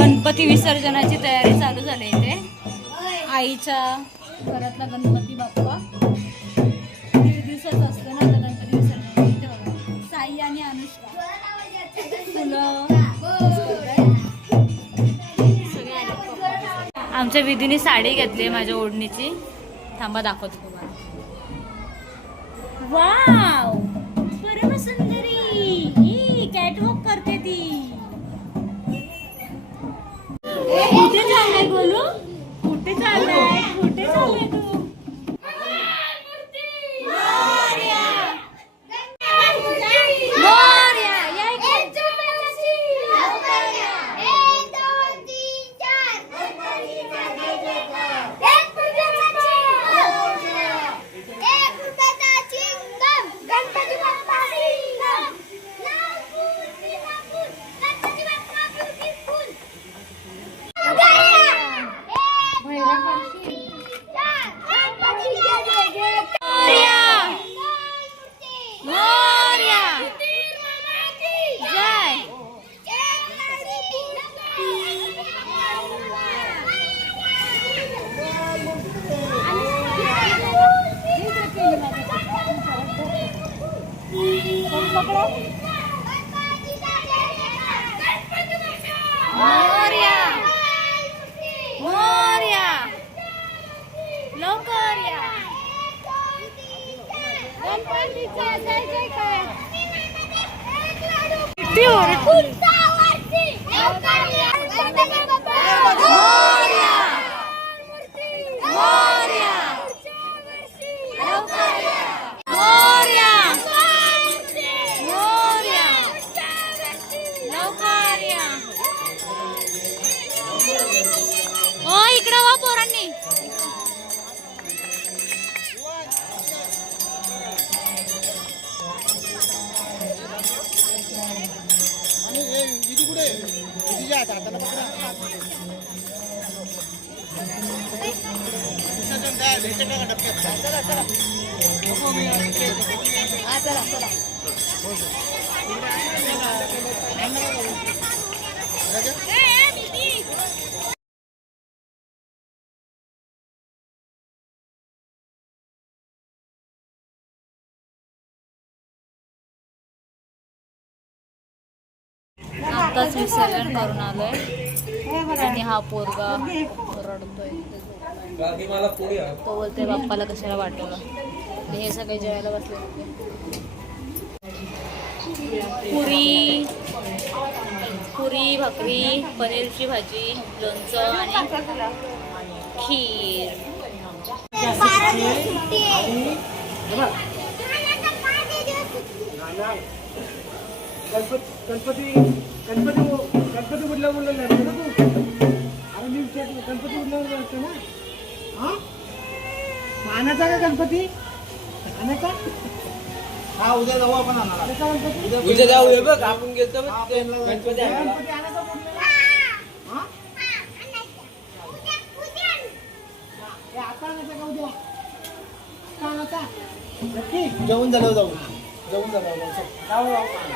गणपती विसर्जनाची तयारी चालू झाली इथे. आईच्या घरातला गणपती बाप्पा 1.5 दिवसाचा असतो ना आता गणपती विसर्जन. इथे बघा साई आणि अनुष्का फुलं सगळे आले. आमच्या विधीने साडी घेतली माझ्या ओढणीची. थांबा दाखवतो तुम्हाला. वाव परम सुंदरी ही कॅटवॉक करते ती. कुठे चाललाय बोलू? कुठे चाललाय? कुठे चाललाय तू? आताच विसर्जन करून आलोय आणि हा पोरगा रडतोय. तो बोलतोय बाप्पाला कशाला वाटवलं. हे सगळे जेवायला बसले होते. पुरी भाकरी, पनीरची भाजी, लोणचं आणि खीर. गणपती गणपती गणपती कुठल्या बोलला ना तू? अरे मी गणपती कुठल्या असतो ना. हा आणायचा का गणपती? आणायचा हा उद्या जाऊ आपण. उद्या जाऊ बघ आपण गेलो गणपती आणायचा कुठला. आता आणायचा का उद्या? आता आणायचा नक्की. जेवण झालं जाऊ. जेवण झालं जाऊ.